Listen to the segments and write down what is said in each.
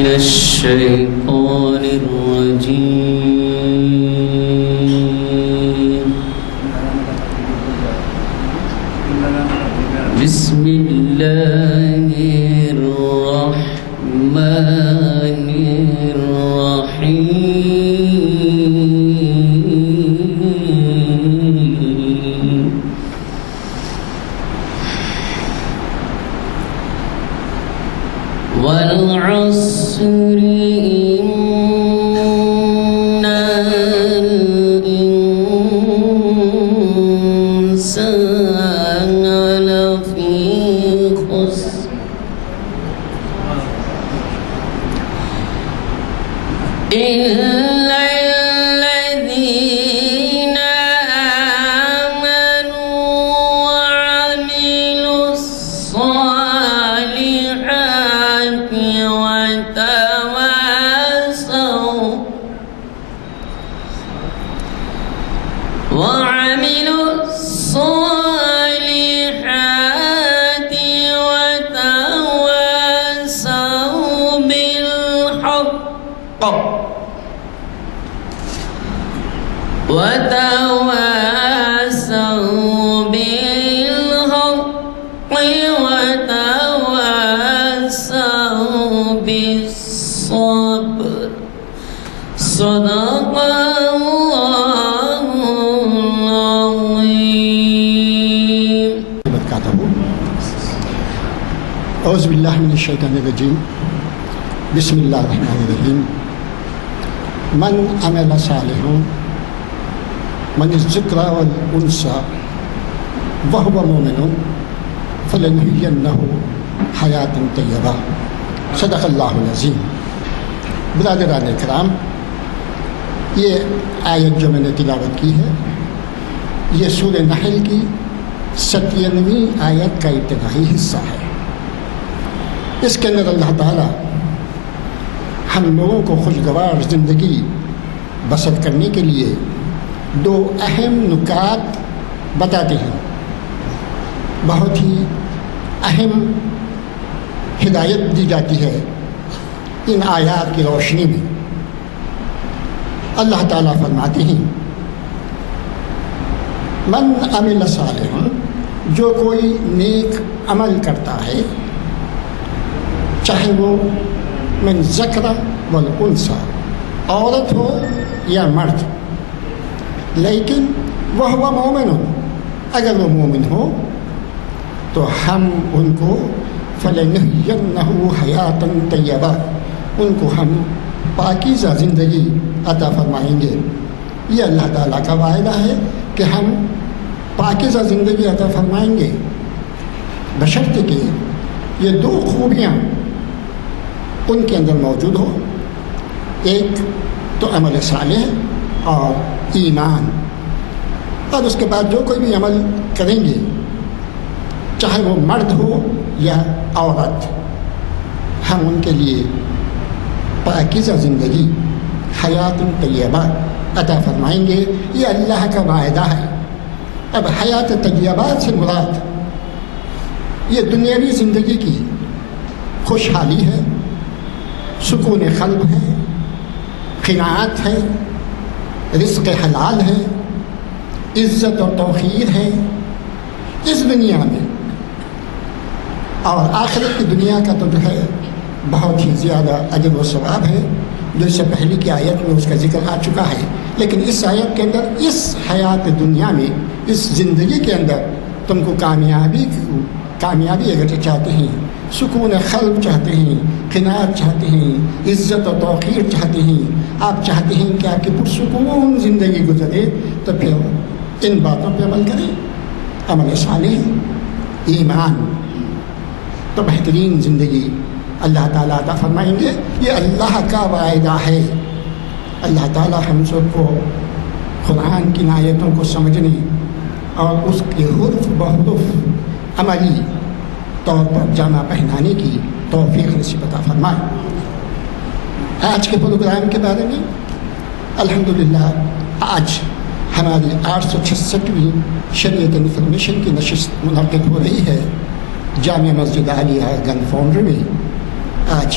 من الشيطان الرجيم. بسم الله الرحمن الرحيم. والعصر إن الإنسان لفي خسر إلا الذين آمنوا وعملوا الصالحات وتواصوا بالحق وتواصوا بالصبر. صدق الله العظيم. اعوذ باللہ من الشیطان الرجیم. بسم اللہ الرحمن الرحیم. من عمل صالحا من الذکر والانثى وهو مؤمن فلنحيينه حیاة طیبہ. صدق اللہ العظیم. برادران کرام، یہ آیت جو میں نے تلاوت کی ہے یہ سورہ نحل کی 97ویں آیت کا ابتدائی حصہ ہے. اس کے اندر اللہ تعالیٰ ہم لوگوں کو خوشگوار زندگی بسر کرنے کے لیے دو اہم نکات بتاتے ہیں. بہت ہی اہم ہدایت دی جاتی ہے ان آیات کی روشنی میں. اللہ تعالیٰ فرماتے ہیں من عمل صالحا، جو کوئی نیک عمل کرتا ہے، چاہے وہ من ذکر والانثی، عورت ہو یا مرد، لیکن وہ مومن ہو، اگر وہ مومن ہو تو ہم ان کو فلنحینہ حیاۃ طیبہ، ان کو ہم پاکیزہ زندگی عطا فرمائیں گے. یہ اللہ تعالیٰ کا وعدہ ہے کہ ہم پاکیزہ زندگی عطا فرمائیں گے، بشرطے کہ یہ دو خوبیاں ان کے اندر موجود ہو. ایک تو عمل صالح اور ایمان، اور اس کے بعد جو کوئی بھی عمل کریں گے چاہے وہ مرد ہو یا عورت، ہم ان کے لیے پاکیزہ زندگی حیات طیبہ عطا فرمائیں گے. یہ اللہ کا وعدہ ہے. اب حیات طیبہ سے مراد یہ دنیاوی زندگی کی خوشحالی ہے، سکون قلب ہے، قناعت ہے، رزق حلال ہے، عزت و توقیر ہے اس دنیا میں. اور آخرت کی دنیا کا تو جو ہے بہت ہی زیادہ اجر و ثواب ہے، جو اس سے پہلے کی آیت میں اس کا ذکر آ چکا ہے. لیکن اس آیت کے اندر اس حیات دنیا میں، اس زندگی کے اندر تم کو کامیابی اگر چاہتے ہیں، سکون قلب چاہتے ہیں، قناعت چاہتے ہیں، عزت و توقیر چاہتے ہیں، آپ چاہتے ہیں کہ آپ کی پرسکون زندگی گزرے، تو پھر ان باتوں پہ عمل کریں. عمل صالح، ایمان، تو بہترین زندگی اللہ تعالیٰ عطا فرمائیں گے. یہ اللہ کا وعدہ ہے. اللہ تعالیٰ ہم سب کو قرآن کی آیتوں کو سمجھنے اور اس کے حرف بحرف عملی طور پر جامع پہنانے کی توفیق نصیب عطا فرمائے. آج کے پروگرام کے بارے میں الحمدللہ آج ہماری 866ویں شریعت انفارمیشن کی نشست منعقد ہو رہی ہے جامع مسجد عالیہ گن فاؤنڈری میں. آج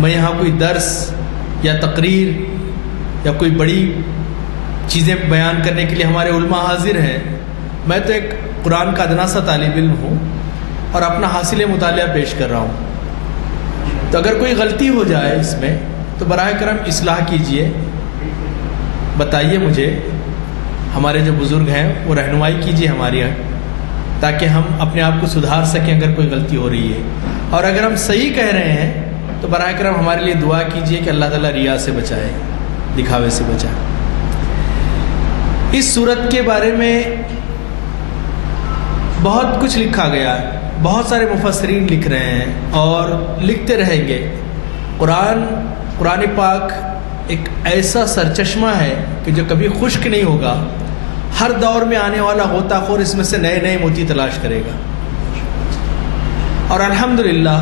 میں یہاں کوئی درس یا تقریر یا کوئی بڑی چیزیں بیان کرنے کے لیے ہمارے علماء حاضر ہیں. میں تو ایک قرآن کا ادنا سا طالب علم ہوں اور اپنا حاصل مطالعہ پیش کر رہا ہوں. تو اگر کوئی غلطی ہو جائے اس میں تو براہ کرم اصلاح کیجئے، بتائیے مجھے. ہمارے جو بزرگ ہیں وہ رہنمائی کیجئے ہماری، تاکہ ہم اپنے آپ کو سدھار سکیں اگر کوئی غلطی ہو رہی ہے. اور اگر ہم صحیح کہہ رہے ہیں تو براہ کرم ہمارے لیے دعا کیجئے کہ اللہ تعالیٰ ریا سے بچائے، دکھاوے سے بچائے. اس صورت کے بارے میں بہت کچھ لکھا گیا ہے، بہت سارے مفسرین لکھ رہے ہیں اور لکھتے رہیں گے. قرآن پاک ایک ایسا سرچشمہ ہے کہ جو کبھی خشک نہیں ہوگا. ہر دور میں آنے والا غوطہ خور اس میں سے نئے نئے موتی تلاش کرے گا. اور الحمدللہ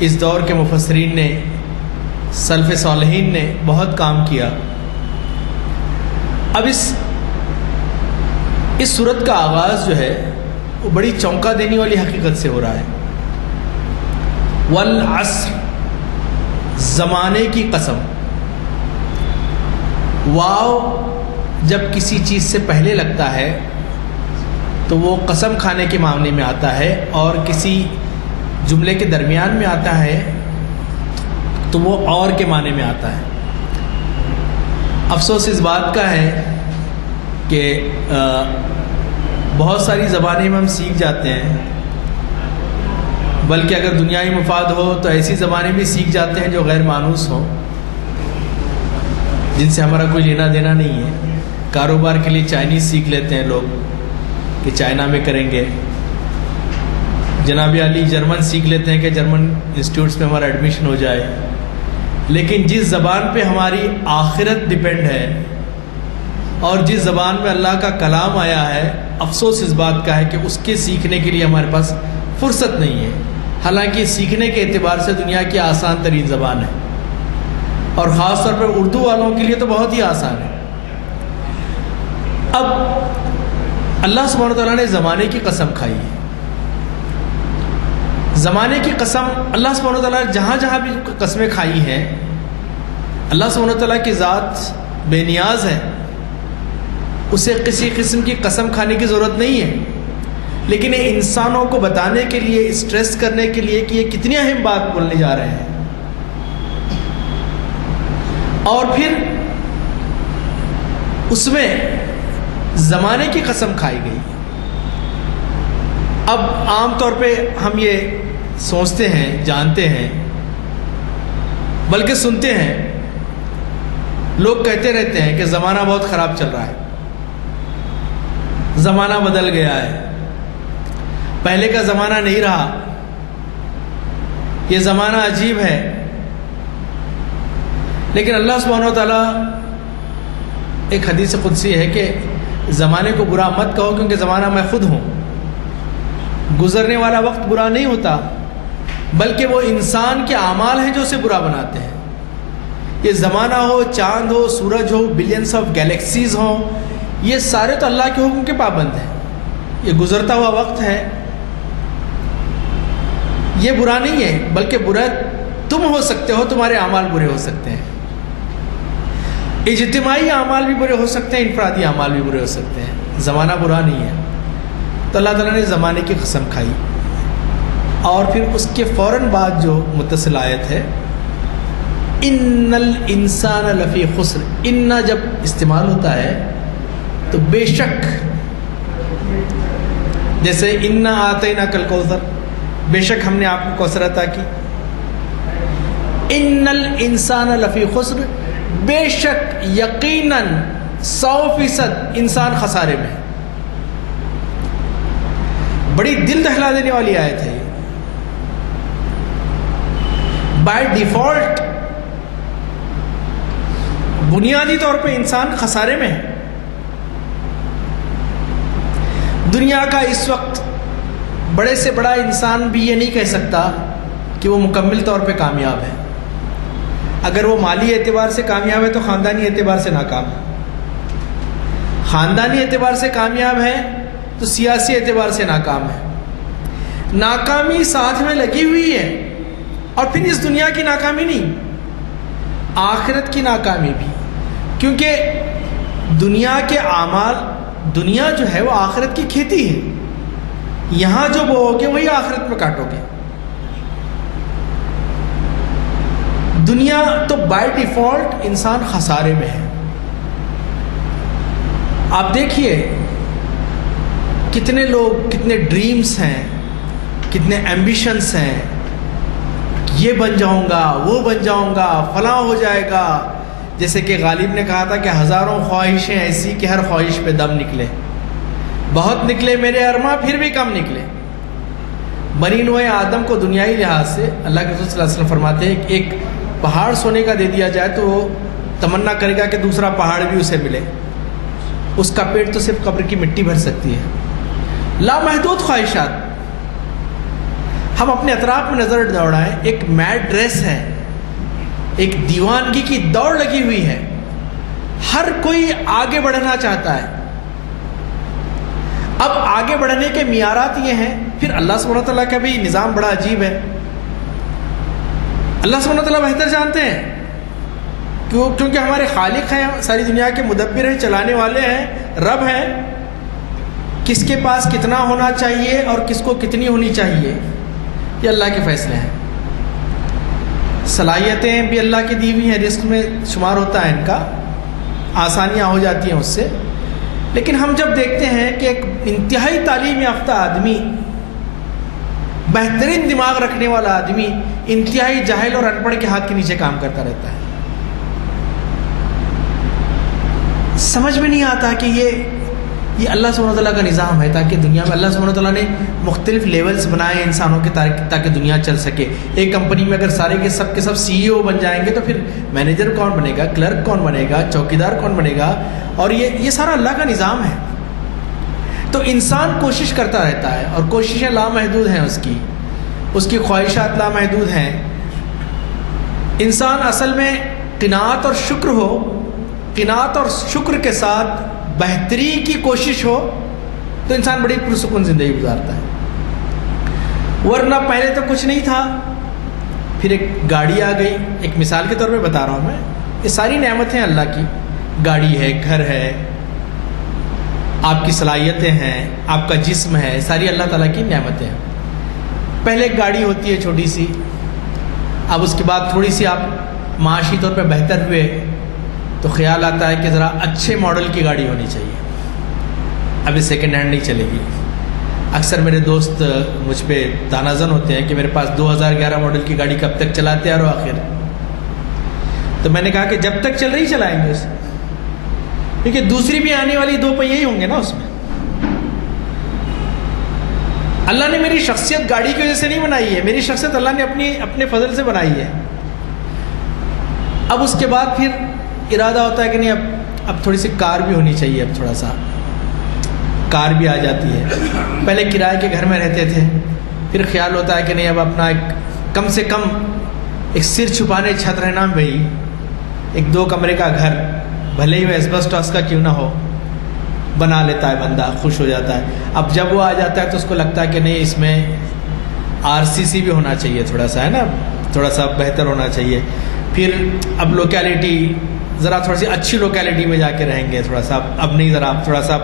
اس دور کے مفسرین نے، سلف صالحین نے بہت کام کیا. اب اس صورت کا آغاز جو ہے وہ بڑی چونکا دینے والی حقیقت سے ہو رہا ہے. والعصر، زمانے کی قسم. واو جب کسی چیز سے پہلے لگتا ہے تو وہ قسم کھانے کے معاملے میں آتا ہے، اور کسی جملے کے درمیان میں آتا ہے تو وہ اور کے معنی میں آتا ہے. افسوس اس بات کا ہے کہ بہت ساری زبانیں ہم سیکھ جاتے ہیں، بلکہ اگر دنیائی مفاد ہو تو ایسی زبانیں بھی سیکھ جاتے ہیں جو غیر مانوس ہوں، جن سے ہمارا کوئی لینا دینا نہیں ہے. کاروبار کے لیے چائنیز سیکھ لیتے ہیں لوگ کہ چائنا میں کریں گے. جناب علی جرمن سیکھ لیتے ہیں کہ جرمن انسٹیٹیوٹس میں ہمارا ایڈمیشن ہو جائے. لیکن جس زبان پہ ہماری آخرت ڈیپینڈ ہے اور جس زبان میں اللہ کا کلام آیا ہے، افسوس اس بات کا ہے کہ اس کے سیکھنے کے لیے ہمارے پاس فرصت نہیں ہے. حالانکہ سیکھنے کے اعتبار سے دنیا کی آسان ترین زبان ہے، اور خاص طور پر اردو والوں کے لیے تو بہت ہی آسان ہے. اب اللہ سبحانہ وتعالیٰ نے زمانے کی قسم کھائی ہے. زمانے کی قسم اللہ سبحانہ وتعالیٰ نے جہاں جہاں بھی قسمیں کھائی ہیں، اللہ سبحانہ وتعالیٰ کی ذات بے نیاز ہے، اسے کسی قسم کی قسم کھانے کی ضرورت نہیں ہے. لیکن یہ انسانوں کو بتانے کے لیے، اسٹریس کرنے کے لیے کہ یہ کتنی اہم بات بولنے جا رہے ہیں. اور پھر اس میں زمانے کی قسم کھائی گئی. اب عام طور پہ ہم یہ سوچتے ہیں، جانتے ہیں، بلکہ سنتے ہیں، لوگ کہتے رہتے ہیں کہ زمانہ بہت خراب چل رہا ہے، زمانہ بدل گیا ہے، پہلے کا زمانہ نہیں رہا، یہ زمانہ عجیب ہے. لیکن اللہ سبحانہ وتعالیٰ، ایک حدیث قدسی ہے کہ زمانے کو برا مت کہو کیونکہ زمانہ میں خود ہوں. گزرنے والا وقت برا نہیں ہوتا، بلکہ وہ انسان کے اعمال ہیں جو اسے برا بناتے ہیں. یہ زمانہ ہو، چاند ہو، سورج ہو، بلینس آف گیلیکسیز ہوں، یہ سارے تو اللہ کے حکم کے پابند ہیں. یہ گزرتا ہوا وقت ہے، یہ برا نہیں ہے، بلکہ برا تم ہو سکتے ہو، تمہارے اعمال برے ہو سکتے ہیں. اجتماعی اعمال بھی برے ہو سکتے ہیں، انفرادی اعمال بھی برے ہو سکتے ہیں. زمانہ برا نہیں ہے. تو اللہ تعالیٰ نے زمانے کی قسم کھائی. اور پھر اس کے فوراً بعد جو متصل آیت ہے، ان الانسان لفی خسر. ان جب استعمال ہوتا ہے تو بے شک، جیسے انا آتیناک الکوثر، بے شک ہم نے آپ کو کوثر عطا کی. ان الانسان لفی خسر، بے شک یقیناً 100% انسان خسارے میں. بڑی دل دہلا دینے والی آیت ہے. بائی ڈیفالٹ بنیادی طور پہ انسان خسارے میں ہے. دنیا کا اس وقت بڑے سے بڑا انسان بھی یہ نہیں کہہ سکتا کہ وہ مکمل طور پہ کامیاب ہے. اگر وہ مالی اعتبار سے کامیاب ہے تو خاندانی اعتبار سے ناکام ہے. خاندانی اعتبار سے کامیاب ہے تو سیاسی اعتبار سے ناکام ہے. ناکامی ساتھ میں لگی ہوئی ہے. اور پھر اس دنیا کی ناکامی نہیں، آخرت کی ناکامی بھی، کیونکہ دنیا کے اعمال، دنیا جو ہے وہ آخرت کی کھیتی ہے، یہاں جو بو گے وہی آخرت میں کاٹو گے۔ دنیا تو بائی ڈیفالٹ انسان خسارے میں ہے۔ آپ دیکھیے کتنے لوگ، کتنے ڈریمز ہیں، کتنے ایمبیشنس ہیں، یہ بن جاؤں گا، وہ بن جاؤں گا، فلاں ہو جائے گا۔ جیسے کہ غالب نے کہا تھا کہ ہزاروں خواہشیں ایسی کہ ہر خواہش پہ دم نکلے، بہت نکلے میرے ارماں پھر بھی کم نکلے۔ بنی نوع آدم کو دنیائی لحاظ سے اللہ کے رسول صلی اللہ علیہ وسلم فرماتے ہیں کہ ایک پہاڑ سونے کا دے دیا جائے تو وہ تمنا کرے گا کہ دوسرا پہاڑ بھی اسے ملے، اس کا پیٹ تو صرف قبر کی مٹی بھر سکتی ہے۔ لامحدود خواہشات ہم اپنے اطراف میں نظر دوڑائیں، ایک میڈ ریس ہے، ایک دیوانگی کی دوڑ لگی ہوئی ہے، ہر کوئی آگے بڑھنا چاہتا ہے۔ اب آگے بڑھنے کے معیارات یہ ہیں، پھر اللہ سبحانہ وتعالیٰ کا بھی نظام بڑا عجیب ہے۔ اللہ سبحانہ وتعالیٰ بہتر جانتے ہیں، کیونکہ ہمارے خالق ہیں، ساری دنیا کے مدبر ہیں، چلانے والے ہیں، رب ہیں۔ کس کے پاس کتنا ہونا چاہیے اور کس کو کتنی ہونی چاہیے، یہ اللہ کے فیصلے ہیں۔ صلاحیتیں بھی اللہ کی دی ہوئی ہیں، رزق میں شمار ہوتا ہے ان کا، آسانیاں ہو جاتی ہیں اس سے۔ لیکن ہم جب دیکھتے ہیں کہ ایک انتہائی تعلیم یافتہ آدمی، بہترین دماغ رکھنے والا آدمی انتہائی جاہل اور ان پڑھ کے ہاتھ کے نیچے کام کرتا رہتا ہے، سمجھ میں نہیں آتا کہ یہ اللہ سبحانہ وتعالیٰ کا نظام ہے، تاکہ دنیا میں اللہ سبحانہ وتعالیٰ نے مختلف لیولز بنائے انسانوں کے تاکہ دنیا چل سکے۔ ایک کمپنی میں اگر سارے کے سب سی ای او بن جائیں گے تو پھر مینیجر کون بنے گا، کلرک کون بنے گا، چوکیدار کون بنے گا، اور یہ سارا اللہ کا نظام ہے۔ تو انسان کوشش کرتا رہتا ہے، اور کوششیں لامحدود ہیں، اس کی خواہشات لامحدود ہیں۔ انسان اصل میں قناعت اور شکر ہو، قناعت اور شکر کے ساتھ بہتری کی کوشش ہو تو انسان بڑی پرسکون زندگی گزارتا ہے۔ ورنہ پہلے تو کچھ نہیں تھا، پھر ایک گاڑی آ گئی، ایک مثال کے طور پہ بتا رہا ہوں میں، یہ ساری نعمتیں اللہ کی، گاڑی ہے، گھر ہے، آپ کی صلاحیتیں ہیں، آپ کا جسم ہے، ساری اللہ تعالیٰ کی نعمتیں ہیں۔ پہلے ایک گاڑی ہوتی ہے چھوٹی سی، اب اس کے بعد تھوڑی سی آپ معاشی طور پہ بہتر ہوئے تو خیال آتا ہے کہ ذرا اچھے ماڈل کی گاڑی ہونی چاہیے، ابھی سیکنڈ ہینڈ نہیں چلے گی۔ اکثر میرے دوست مجھ پہ تانا زن ہوتے ہیں کہ میرے پاس 2011 ماڈل کی گاڑی کب تک چلاتے آ رہو آخر؟ تو میں نے کہا کہ جب تک چل رہی چلائیں گے اسے، کیونکہ دوسری بھی آنے والی 2 پہیے ہی ہوں گے نا اس میں۔ اللہ نے میری شخصیت گاڑی کی وجہ سے نہیں بنائی ہے، میری شخصیت اللہ نے اپنے فضل سے بنائی ہے۔ اب اس کے بعد پھر ارادہ ہوتا ہے کہ نہیں اب تھوڑی سی کار بھی ہونی چاہیے، اب تھوڑا سا کار بھی آ جاتی ہے۔ پہلے کرائے کے گھر میں رہتے تھے، پھر خیال ہوتا ہے کہ نہیں اب اپنا کم سے کم ایک سر چھپانے چھت رہنا بھائی، ایک 2 کمرے کا گھر، بھلے ہی وہ ایسبسٹاس کا کیوں نہ ہو، بنا لیتا ہے بندہ، خوش ہو جاتا ہے۔ اب جب وہ آ جاتا ہے تو اس کو لگتا ہے کہ نہیں اس میں RCC بھی ہونا چاہیے، تھوڑا سا ہے نا، تھوڑا سا بہتر ہونا چاہیے۔ پھر اب لوکیلٹی، ذرا تھوڑی سی اچھی لوکیلٹی میں جا کے رہیں گے، تھوڑا سا اب نہیں، ذرا تھوڑا سا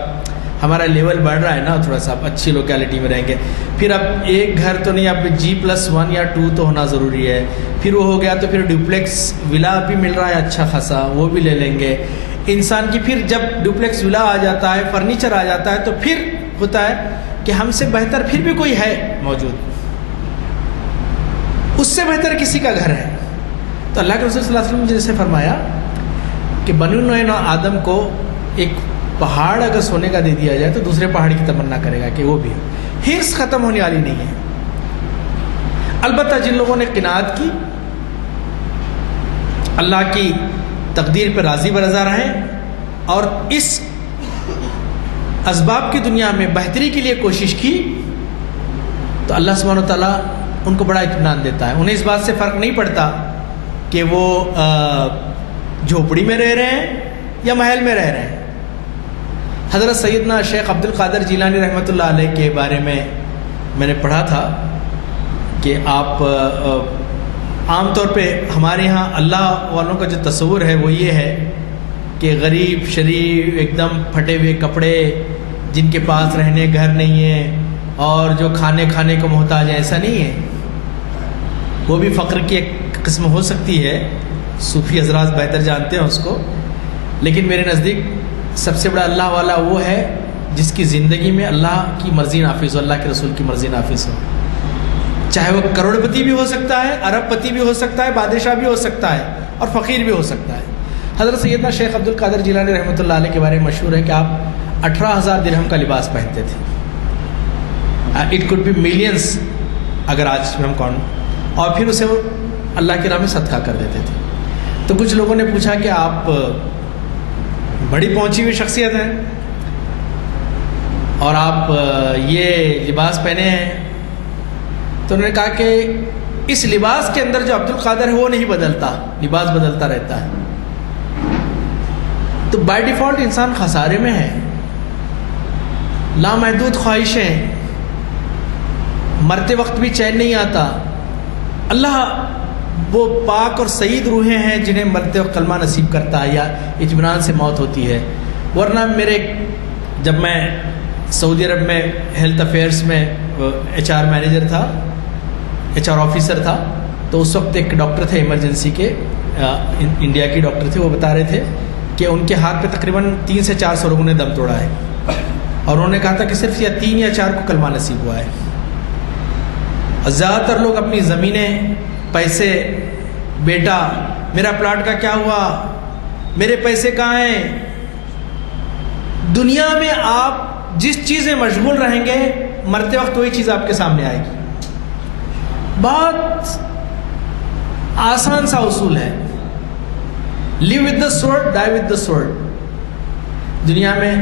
ہمارا لیول بڑھ رہا ہے نا، تھوڑا سا اچھی لوکیلٹی میں رہیں گے۔ پھر اب ایک گھر تو نہیں، اب G+1 یا 2 تو ہونا ضروری ہے۔ پھر وہ ہو گیا تو پھر ڈوپلیکس ولا بھی مل رہا ہے اچھا خاصا، وہ بھی لے لیں گے انسان کی۔ پھر جب ڈوپلیکس ولا آ جاتا ہے، فرنیچر آ جاتا ہے، تو پھر ہوتا ہے کہ ہم سے بہتر پھر بھی کوئی ہے موجود، اس سے بہتر کسی کا گھر ہے۔ تو اللہ کے رسول صلی اللہ علیہ وسلم نے جیسے فرمایا کہ بنی نوع آدم کو ایک پہاڑ اگر سونے کا دے دیا جائے تو دوسرے پہاڑ کی تمنا کرے گا کہ وہ بھی ہے۔ حرص ختم ہونے والی نہیں ہے۔ البتہ جن لوگوں نے قناعت کی، اللہ کی تقدیر پہ راضی برضا رہے اور اس اسباب کی دنیا میں بہتری کے لیے کوشش کی، تو اللہ سبحانہ وتعالیٰ ان کو بڑا اطمینان دیتا ہے۔ انہیں اس بات سے فرق نہیں پڑتا کہ وہ جھوپڑی میں رہ رہے ہیں یا محل میں رہ رہے ہیں۔ حضرت سیدنا شیخ عبد القادر جیلانی رحمۃ اللہ علیہ کے بارے میں نے پڑھا تھا کہ آپ عام طور پہ ہمارے ہاں اللہ والوں کا جو تصور ہے وہ یہ ہے کہ غریب شریف ایک دم پھٹے ہوئے کپڑے، جن کے پاس رہنے گھر نہیں ہے اور جو کھانے کو محتاج ہے، ایسا نہیں ہے. وہ بھی فقر کی ایک قسم ہو سکتی ہے، صوفی حضرات بہتر جانتے ہیں اس کو، لیکن میرے نزدیک سب سے بڑا اللہ والا وہ ہے جس کی زندگی میں اللہ کی مرضی نافذ ہو، اللہ کے رسول کی مرضی نافذ ہو. چاہے وہ کروڑ پتی بھی ہو سکتا ہے، ارب پتی بھی ہو سکتا ہے، بادشاہ بھی ہو سکتا ہے اور فقیر بھی ہو سکتا ہے. حضرت سیدنا شیخ عبد القادر جیلانی رحمۃ اللہ علیہ کے بارے میں مشہور ہے کہ آپ 18,000 درہم کا لباس پہنتے تھے. اٹ کوڈ بی ملینس اگر آج ہم کون، اور پھر اسے وہ اللہ کی راہ میں صدقہ کر دیتے تھے. تو کچھ لوگوں نے پوچھا کہ آپ بڑی پہنچی ہوئی شخصیت ہیں اور آپ یہ لباس پہنے ہیں، تو انہوں نے کہا کہ اس لباس کے اندر جو عبد القادر ہے وہ نہیں بدلتا، لباس بدلتا رہتا ہے. تو بائی ڈیفالٹ انسان خسارے میں ہے، لامحدود خواہشیں، مرتے وقت بھی چین نہیں آتا. اللہ وہ پاک اور سعید روحیں ہیں جنہیں مرتے وقت کلمہ نصیب کرتا ہے یا اطمینان سے موت ہوتی ہے. ورنہ جب میں سعودی عرب میں ہیلتھ افیئرس میں HR مینیجر تھا، HR آفیسر تھا، تو اس وقت ایک ڈاکٹر تھے ایمرجنسی کے، انڈیا کے ڈاکٹر تھے. وہ بتا رہے تھے کہ ان کے ہاتھ پہ تقریباً 300 سے 400 لوگوں نے دم توڑا ہے، اور انہوں نے کہا تھا کہ صرف یا 3 یا 4 کو کلمہ نصیب ہوا ہے. اور زیادہ تر لوگ اپنی زمینیں، پیسے، بیٹا میرا پلاٹ کا کیا ہوا، میرے پیسے کہاں ہیں، دنیا میں آپ جس چیز میں مشغول رہیں گے مرتے وقت وہی چیز آپ کے سامنے آئے گی. بہت آسان سا اصول ہے، live with the سورڈ die with the سورڈ. دنیا میں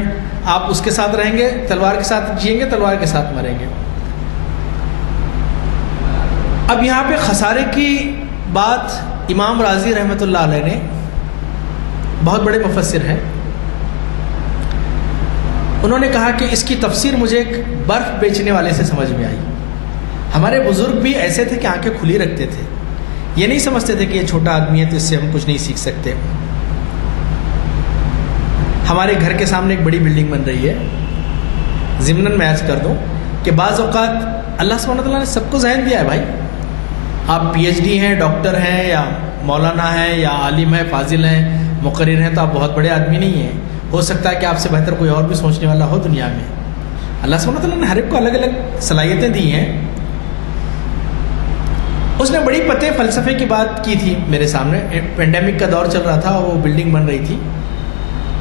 آپ اس کے ساتھ رہیں گے، تلوار کے ساتھ جئیں گے، تلوار کے ساتھ مریں گے. اب یہاں پہ خسارے کی بات امام راضی رحمۃ اللہ علیہ نے، بہت بڑے مفسر ہیں، انہوں نے کہا کہ اس کی تفسیر مجھے ایک برف بیچنے والے سے سمجھ میں آئی. ہمارے بزرگ بھی ایسے تھے کہ آنکھیں کھلی رکھتے تھے، یہ نہیں سمجھتے تھے کہ یہ چھوٹا آدمی ہے تو اس سے ہم کچھ نہیں سیکھ سکتے. ہمارے گھر کے سامنے ایک بڑی بلڈنگ بن رہی ہے. ضمناً میں عرض کر دوں کہ بعض اوقات اللہ سبحانہ وتعالیٰ نے سب کو ذہن دیا ہے بھائی. آپ PhD ہیں، ڈاکٹر ہیں، یا مولانا ہیں، یا عالم ہیں، فاضل ہیں، مقرر ہیں، تو آپ بہت بڑے آدمی نہیں ہیں. ہو سکتا ہے کہ آپ سے بہتر کوئی اور بھی سوچنے والا ہو دنیا میں. اللہ سبحانہ وتعالیٰ نے ہر ایک کو الگ الگ صلاحیتیں دی ہیں. اس نے بڑی پتے فلسفے کی بات کی تھی میرے سامنے. پینڈیمک کا دور چل رہا تھا، وہ بلڈنگ بن رہی تھی،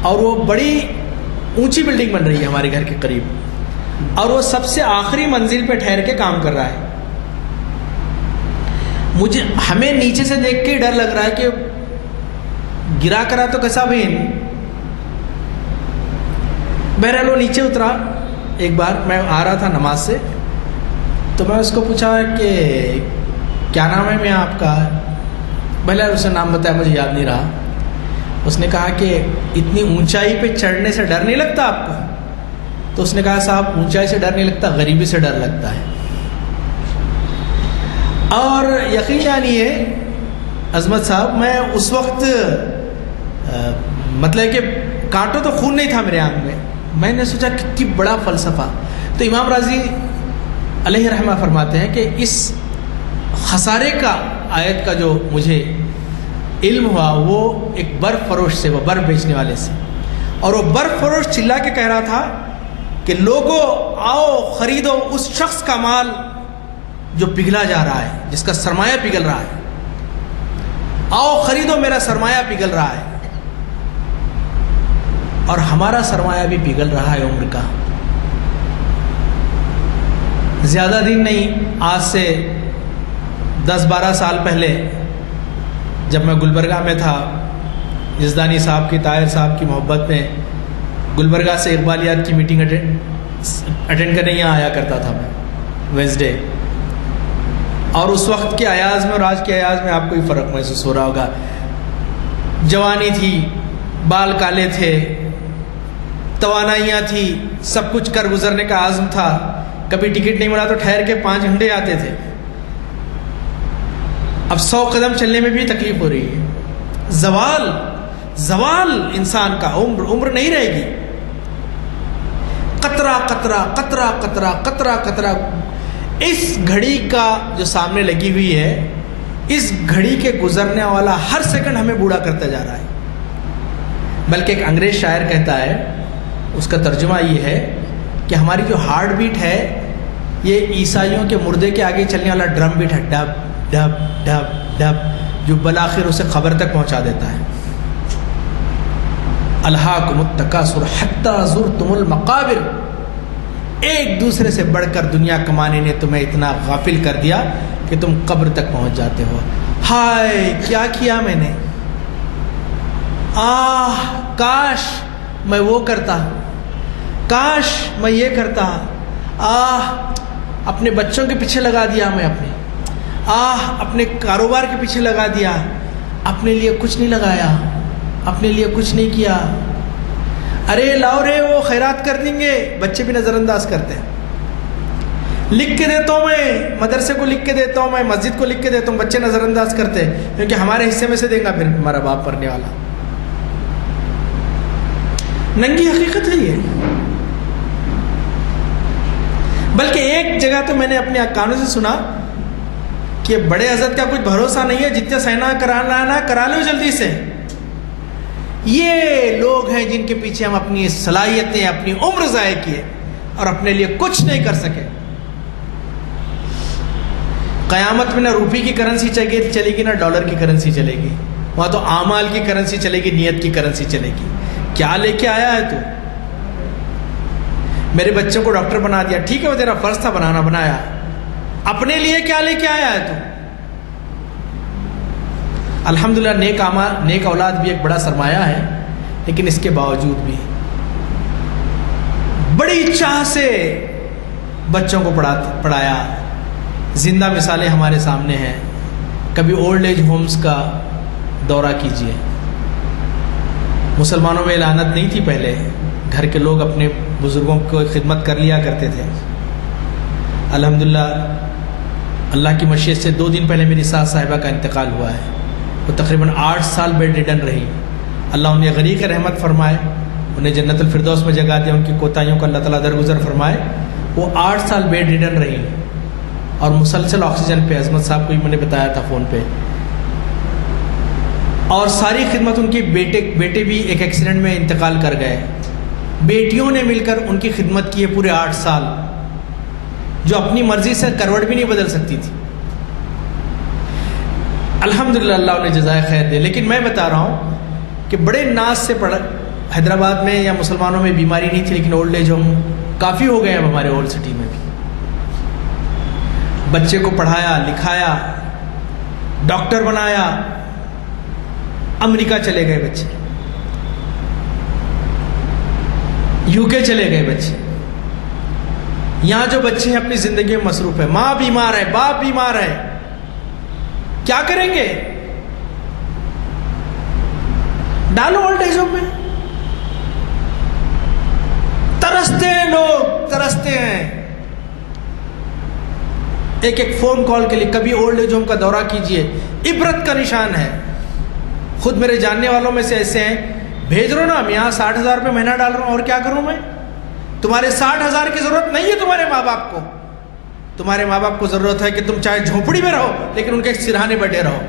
اور وہ بڑی اونچی بلڈنگ بن رہی ہے ہمارے گھر کے قریب، اور وہ سب سے آخری منزل پہ ٹھہر کے کام کر رہا ہے. ہمیں نیچے سے دیکھ کے ڈر لگ رہا ہے کہ گرا کرا تو کیسا بہن. بہرحال وہ نیچے اترا. ایک بار میں آ رہا تھا نماز سے، تو میں اس کو پوچھا کہ کیا نام ہے میں آپ کا. بہرحال اس نے نام بتایا، مجھے یاد نہیں رہا. اس نے کہا کہ اتنی اونچائی پہ چڑھنے سے ڈر نہیں لگتا آپ کو؟ تو اس نے کہا صاحب اونچائی سے ڈر نہیں لگتا، غریبی سے ڈر لگتا ہے. اور یقین جانیے عظمت صاحب، میں اس وقت مطلب کہ کانٹوں تو خون نہیں تھا میرے آنکھ میں. میں نے سوچا کتنی بڑا فلسفہ. تو امام راضی علیہ رحمہ فرماتے ہیں کہ اس خسارے کا آیت کا جو مجھے علم ہوا وہ ایک برف فروش سے، وہ برف بیچنے والے سے. اور وہ برف فروش چلا کے کہہ رہا تھا کہ لوگوں آؤ خریدو اس شخص کا مال جو پگھلا جا رہا ہے، جس کا سرمایہ پگھل رہا ہے. آؤ خریدو، میرا سرمایہ پگھل رہا ہے. اور ہمارا سرمایہ بھی پگھل رہا ہے عمر کا. زیادہ دن نہیں، آج سے 10-12 سال پہلے جب میں گلبرگہ میں تھا، یزدانی صاحب کی، طاہر صاحب کی محبت میں گلبرگہ سے اقبالیات کی میٹنگ اٹینڈ کرنے یہاں آیا کرتا تھا میں وینسڈے. اور اس وقت کے ایاز میں اور آج کے ایاز میں آپ کو یہ فرق محسوس ہو رہا ہوگا. جوانی تھی، بال کالے تھے، توانائیاں تھی، سب کچھ کر گزرنے کا عزم تھا. کبھی ٹکٹ نہیں ملا تو ٹھہر کے 5 گھنٹے آتے تھے. اب 100 قدم چلنے میں بھی تکلیف ہو رہی ہے. زوال انسان کا، عمر نہیں رہے گی. قطرہ قطرہ قطرہ قطرہ قطرہ قطرہ. اس گھڑی کا جو سامنے لگی ہوئی ہے، اس گھڑی کے گزرنے والا ہر سیکنڈ ہمیں بوڑھا کرتا جا رہا ہے. بلکہ ایک انگریز شاعر کہتا ہے، اس کا ترجمہ یہ ہے کہ ہماری جو ہارٹ بیٹ ہے یہ عیسائیوں کے مردے کے آگے چلنے والا ڈرم بیٹ ہے، ڈب ڈب ڈب ڈب، جو بالآخر اسے خبر تک پہنچا دیتا ہے. الہاکم التکاثر حتی زرتم المقابر. ایک دوسرے سے بڑھ کر دنیا کمانے نے تمہیں اتنا غافل کر دیا کہ تم قبر تک پہنچ جاتے ہو. ہائے کیا کیا میں نے، کاش میں وہ کرتا، کاش میں یہ کرتا، اپنے بچوں کے پیچھے لگا دیا میں، اپنے کاروبار کے پیچھے لگا دیا، اپنے لیے کچھ نہیں لگایا، اپنے لیے کچھ نہیں کیا. ارے لاؤ رے وہ خیرات کر دیں گے، بچے بھی نظر انداز کرتے ہیں. لکھ کے دیتا ہوں میں، مدرسے کو لکھ کے دیتا ہوں میں، مسجد کو لکھ کے دیتا ہوں، بچے نظر انداز کرتے ہیں کیونکہ ہمارے حصے میں سے دیں گا پھر ہمارا باپ پڑھنے والا. ننگی حقیقت ہے یہ. بلکہ ایک جگہ تو میں نے اپنے کانوں سے سنا کہ بڑے حضرت کا کچھ بھروسہ نہیں ہے، جتنے سینا کرانا کرا لو جلدی سے. یہ لوگ ہیں جن کے پیچھے ہم اپنی صلاحیتیں، اپنی عمر ضائع کیے اور اپنے لیے کچھ نہیں کر سکے. قیامت میں نہ روپی کی کرنسی چلے گی، نہ ڈالر کی کرنسی چلے گی. وہاں تو اعمال کی کرنسی چلے گی، نیت کی کرنسی چلے گی. کیا لے کے آیا ہے تو؟ میرے بچوں کو ڈاکٹر بنا دیا، ٹھیک ہے وہ تیرا فرض تھا بنانا، بنایا. اپنے لیے کیا لے کے آیا ہے تو؟ الحمدللہ نیک اولاد بھی ایک بڑا سرمایہ ہے، لیکن اس کے باوجود بھی بڑی چاہ سے بچوں کو پڑھایا. زندہ مثالیں ہمارے سامنے ہیں. کبھی اولڈ ایج ہومز کا دورہ کیجیے. مسلمانوں میں لعنت نہیں تھی پہلے، گھر کے لوگ اپنے بزرگوں کو خدمت کر لیا کرتے تھے. الحمدللہ اللہ کی مشیت سے 2 دن پہلے میری ساس صاحبہ کا انتقال ہوا ہے. وہ تقریباً 8 سال بیڈ ریڈن رہی. اللہ انہیں غریق رحمت فرمائے، انہیں جنت الفردوس میں جگہ دیا، ان کی کوتاہیوں کو اللہ تعالیٰ درگزر فرمائے. وہ 8 سال بیڈ ریڈن رہی اور مسلسل آکسیجن پہ. عظمت صاحب کو میں نے بتایا تھا فون پہ. اور ساری خدمت ان کے بیٹے بھی ایک ایکسیڈنٹ میں انتقال کر گئے. بیٹیوں نے مل کر ان کی خدمت کی ہے پورے 8 سال، جو اپنی مرضی سے کروٹ بھی نہیں بدل سکتی تھی. الحمدللہ اللہ انہیں جزائے خیر دے. لیکن میں بتا رہا ہوں کہ بڑے ناز سے حیدرآباد میں یا مسلمانوں میں بیماری نہیں تھی، لیکن اولڈ ایج ہوم کافی ہو گئے ہیں ہمارے اولڈ سٹی میں بھی. بچے کو پڑھایا لکھایا، ڈاکٹر بنایا. امریکہ چلے گئے بچے، UK چلے گئے بچے. یہاں جو بچے ہیں اپنی زندگی میں مصروف ہے. ماں بیمار ہے، باپ بیمار ہے، کیا کریں گے؟ ڈالو اولڈ ایج ہوم میں. ترستے ہیں لوگ، ترستے ہیں. ایک فون کال کے لیے. کبھی اولڈ ایج ہوم کا دورہ کیجئے، عبرت کا نشان ہے. خود میرے جاننے والوں میں سے ایسے ہیں، بھیج رہو نا، میں یہاں 60,000 روپے مہینہ ڈال رہا ہوں، اور کیا کروں میں؟ تمہارے 60,000 کی ضرورت نہیں ہے تمہارے ماں باپ کو. تمہارے ماں باپ کو ضرورت ہے کہ تم چاہے جھونپڑی میں رہو لیکن ان کے سرہانے بیٹھے رہو.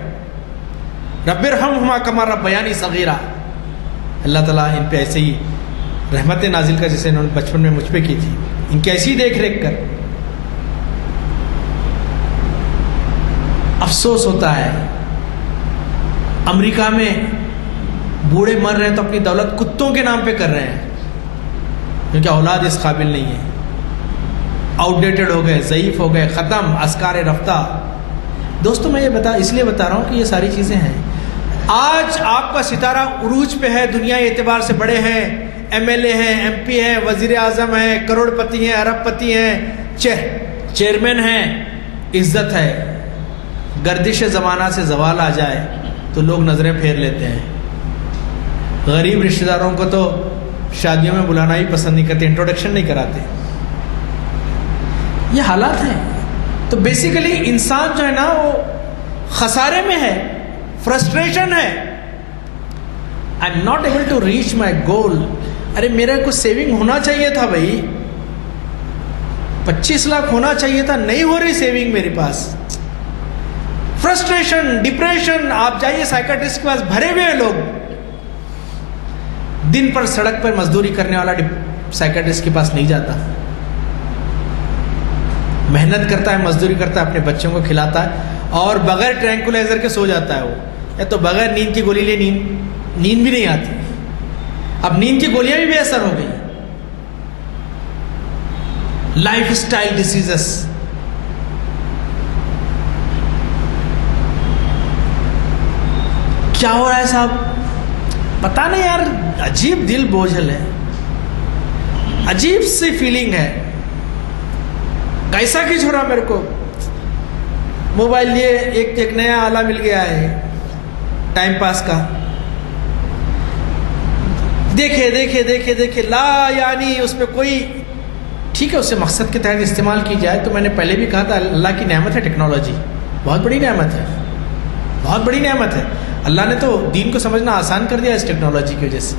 رب ارحمہما کما ربیانی صغیرا. اللہ تعالیٰ ان پہ ایسے ہی رحمت نازل کر جیسے انہوں نے بچپن میں مجھ پہ کی تھی، ان کی ایسی دیکھ ریکھ کر. افسوس ہوتا ہے امریکہ میں بوڑھے مر رہے ہیں تو اپنی دولت کتوں کے نام پہ کر رہے ہیں، کیونکہ اولاد اس قابل نہیں ہے. آؤٹ ڈیٹڈ ہو گئے، ضعیف ہو گئے، ختم، اسکار رفتہ. دوستوں میں یہ اس لیے بتا رہا ہوں کہ یہ ساری چیزیں ہیں. آج آپ کا ستارہ عروج پہ ہے، دنیا اعتبار سے بڑے ہیں، MLA ہیں، MP ہیں، وزیر اعظم ہیں، کروڑ پتی ہیں، ارب پتی ہیں، چیئرمین ہیں، عزت ہے. گردش زمانہ سے زوال آ جائے تو لوگ نظریں پھیر لیتے ہیں. غریب رشتہ داروں کو تو شادیوں میں بلانا ہی پسند نہیں کرتے، انٹروڈکشن نہیں کراتے. یہ حالات ہیں. تو بیسیکلی انسان جو ہے نا وہ خسارے میں ہے, فرسٹریشن ہے, I am not able to reach my goal. ارے میرا کچھ سیونگ ہونا چاہیے تھا بھائی, 25 لاکھ ہونا چاہیے تھا, نہیں ہو رہی سیونگ میرے پاس. Frustration, depression. آپ جائیے سائیکٹرسٹ کے پاس, بھرے ہوئے لوگ. دن پر سڑک پر مزدوری کرنے والا سائیکٹرسٹ کے پاس نہیں جاتا, محنت کرتا ہے, مزدوری کرتا ہے, اپنے بچوں کو کھلاتا ہے, اور بغیر ٹرینکولائزر کے سو جاتا ہے وہ, یا تو بغیر نیند کی گولی لیے نیند بھی نہیں آتی. اب نیند کی گولیاں بھی بے اثر ہو گئی. لائف اسٹائل ڈیزیزز, کیا ہو رہا ہے صاحب پتہ نہیں یار. عجیب دل بوجھل ہے, عجیب سی فیلنگ ہے. کیسا کچھ ہو رہا میرے کو. موبائل لیے ایک نیا آلہ مل گیا ہے ٹائم پاس کا. دیکھے لا یعنی اس میں کوئی, ٹھیک ہے اسے مقصد کے تحت استعمال کی جائے. تو میں نے پہلے بھی کہا تھا اللہ کی نعمت ہے ٹیکنالوجی, بہت بڑی نعمت ہے, بہت بڑی نعمت ہے. اللہ نے تو دین کو سمجھنا آسان کر دیا اس ٹیکنالوجی کی وجہ سے.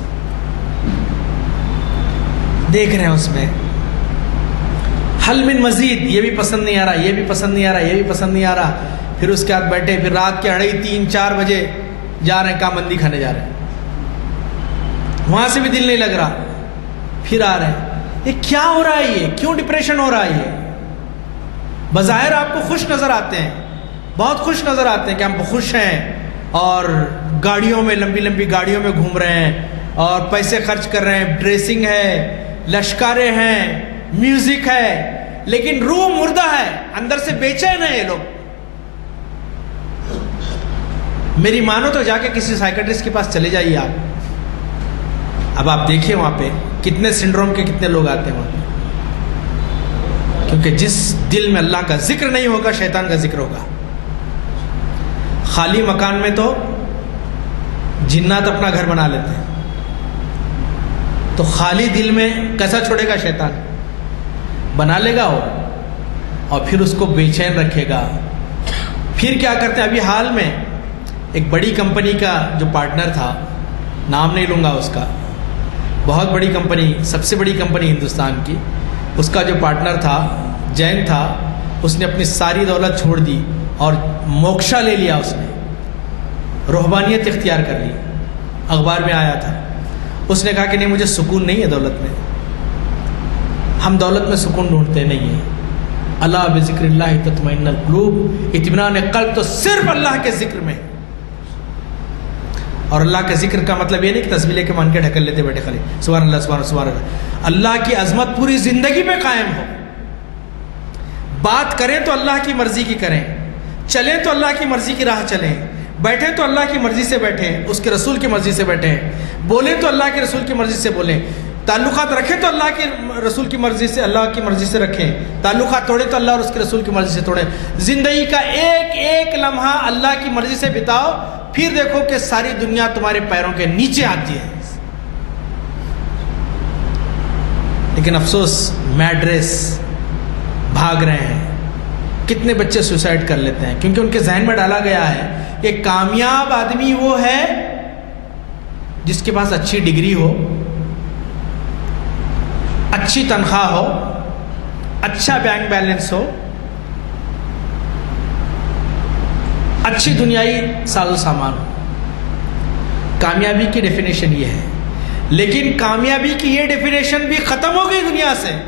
دیکھ رہے ہیں اس میں حل من مزید, یہ بھی پسند نہیں آ رہا, یہ بھی پسند نہیں آ رہا, یہ بھی پسند نہیں آ رہا. پھر اس کے بعد بیٹھے, پھر رات کے 2:30 3 4 بجے جا رہے ہیں کام بندی کھانے جا رہے ہیں, وہاں سے بھی دل نہیں لگ رہا, پھر آ رہے ہیں. یہ کیا ہو رہا ہے, یہ کیوں ڈپریشن ہو رہا ہے. یہ بظاہر آپ کو خوش نظر آتے ہیں, بہت خوش نظر آتے ہیں کہ ہم خوش ہیں, اور گاڑیوں میں, لمبی لمبی گاڑیوں میں گھوم رہے ہیں, اور پیسے خرچ کر رہے ہیں, ڈریسنگ ہے, لشکارے ہیں, میوزک ہے, لیکن روح مردہ ہے, اندر سے بے چین ہے یہ لوگ. میری مانو تو جا کے کسی سائیکٹرسٹ کے پاس چلے جائیے آپ. اب آپ دیکھیں وہاں پہ کتنے سنڈروم کے کتنے لوگ آتے ہیں وہاں پہ, کیونکہ جس دل میں اللہ کا ذکر نہیں ہوگا شیطان کا ذکر ہوگا. خالی مکان میں تو جنات اپنا گھر بنا لیتے ہیں, تو خالی دل میں کیسا چھوڑے گا شیطان. بنا لے گا وہ, اور پھر اس کو بے چین رکھے گا. پھر کیا کرتے ہیں, ابھی حال میں ایک بڑی کمپنی کا جو پارٹنر تھا, نام نہیں لوں گا اس کا, بہت بڑی کمپنی, سب سے بڑی کمپنی ہندوستان کی, اس کا جو پارٹنر تھا جین تھا, اس نے اپنی ساری دولت چھوڑ دی اور موکشا لے لیا. اس نے روحانیت اختیار کر لی. اخبار میں آیا تھا. اس نے کہا کہ نہیں, مجھے سکون نہیں ہے دولت میں, ہم دولت میں سکون ڈھونڈتے نہیں ہیں. اللہ بذکر اللہ تطمئن القلوب, اطمینان قلب تو صرف اللہ کے ذکر میں. اور اللہ کے ذکر کا مطلب یہ نہیں کہ تسبیح لے کے مان کے ڈھکل لیتے بیٹھے خالی سبحان اللہ سبحان اللہ سبحان اللہ. اللہ کی عظمت پوری زندگی پہ قائم ہو. بات کریں تو اللہ کی مرضی کی کریں, چلیں تو اللہ کی مرضی کی راہ چلیں, بیٹھیں تو اللہ کی مرضی سے بیٹھیں, اس کے رسول کی مرضی سے بیٹھیں, بولیں تو اللہ کے رسول کی مرضی سے بولیں, تعلقات رکھیں تو اللہ کے رسول کی مرضی سے, اللہ کی مرضی سے رکھیں, تعلقات توڑیں تو اللہ اور اس کے رسول کی مرضی سے توڑیں. زندگی کا ایک ایک لمحہ اللہ کی مرضی سے بتاؤ, پھر دیکھو کہ ساری دنیا تمہارے پیروں کے نیچے آتی ہے. لیکن افسوس, میڈ ریس بھاگ رہے ہیں. کتنے بچے سوسائڈ کر لیتے ہیں کیونکہ ان کے ذہن میں ڈالا گیا ہے کہ کامیاب آدمی وہ ہے جس کے پاس اچھی ڈگری ہو, اچھی تنخواہ ہو, اچھا بینک بیلنس ہو, اچھی دنیائی ساز و سامان ہو. کامیابی کی ڈیفینیشن یہ ہے. لیکن کامیابی کی یہ ڈیفینیشن بھی ختم ہو گئی دنیا سے.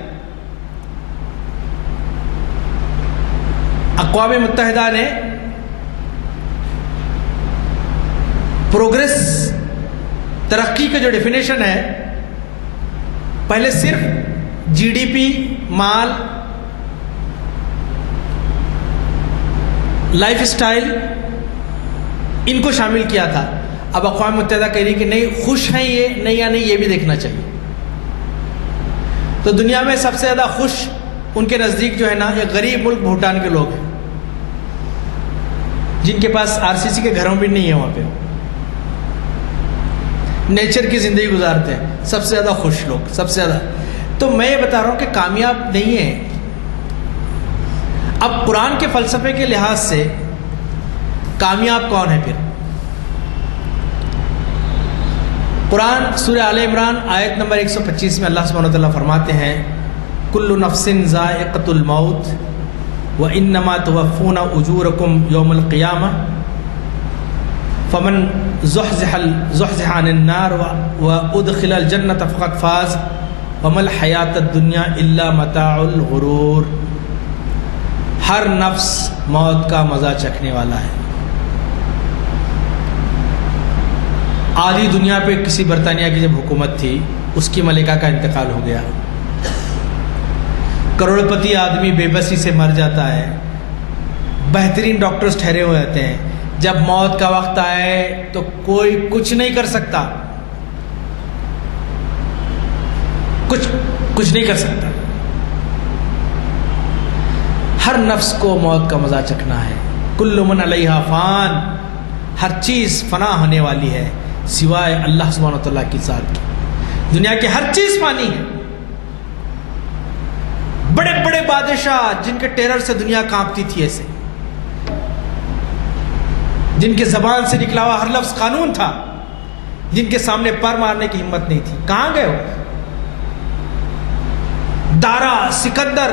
اقوام متحدہ نے پروگریس, ترقی کا جو ڈیفینیشن ہے, پہلے صرف جی ڈی پی, مال, لائف اسٹائل, ان کو شامل کیا تھا. اب اقوام متحدہ کہہ رہی کہ نہیں, خوش ہیں یہ نہیں یا نہیں, یہ بھی دیکھنا چاہیے. تو دنیا میں سب سے زیادہ خوش ان کے نزدیک جو ہے نا, یہ غریب ملک بھوٹان کے لوگ ہیں, جن کے پاس آر سی سی کے گھروں بھی نہیں ہے, وہاں پہ نیچر کی زندگی گزارتے ہیں. سب سے زیادہ خوش لوگ, سب سے زیادہ. تو میں یہ بتا رہا ہوں کہ کامیاب نہیں ہے. اب قرآن کے فلسفے کے لحاظ سے کامیاب کون ہے پھر؟ قرآن سورہ آل عمران آیت نمبر 125 میں اللہ سبحانہ وتعالیٰ فرماتے ہیں کل نفس ذائقۃ الموت وانما توفون اجورکم یوم القیامہ فمن زحزح عن النار وادخل الجنۃ فقد فاز وما الحیاۃ الدنیا الا متاع الغرور. ہر نفس موت کا مزہ چکھنے والا ہے. آدھی دنیا پہ کسی برطانیہ کی جب حکومت تھی اس کی ملکہ کا انتقال ہو گیا. کروڑ پتی آدمی بے بسی سے مر جاتا ہے. بہترین ڈاکٹرز ٹھہرے ہوئے ہوتے ہیں. جب موت کا وقت آئے تو کوئی کچھ نہیں کر سکتا, کچھ نہیں کر سکتا. ہر نفس کو موت کا مزہ چکھنا ہے. کل من علیہا فان, ہر چیز فنا ہونے والی ہے سوائے اللہ سبحانہ وتعالیٰ کی ذات کی. دنیا کی ہر چیز فانی ہے. بڑے بڑے بادشاہ جن کے ٹیرر سے دنیا کانپتی تھی, ایسے جن کے زبان سے نکلا ہوا ہر لفظ قانون تھا, جن کے سامنے پر مارنے کی ہمت نہیں تھی, کہاں گئے ہو؟ دارا, سکندر,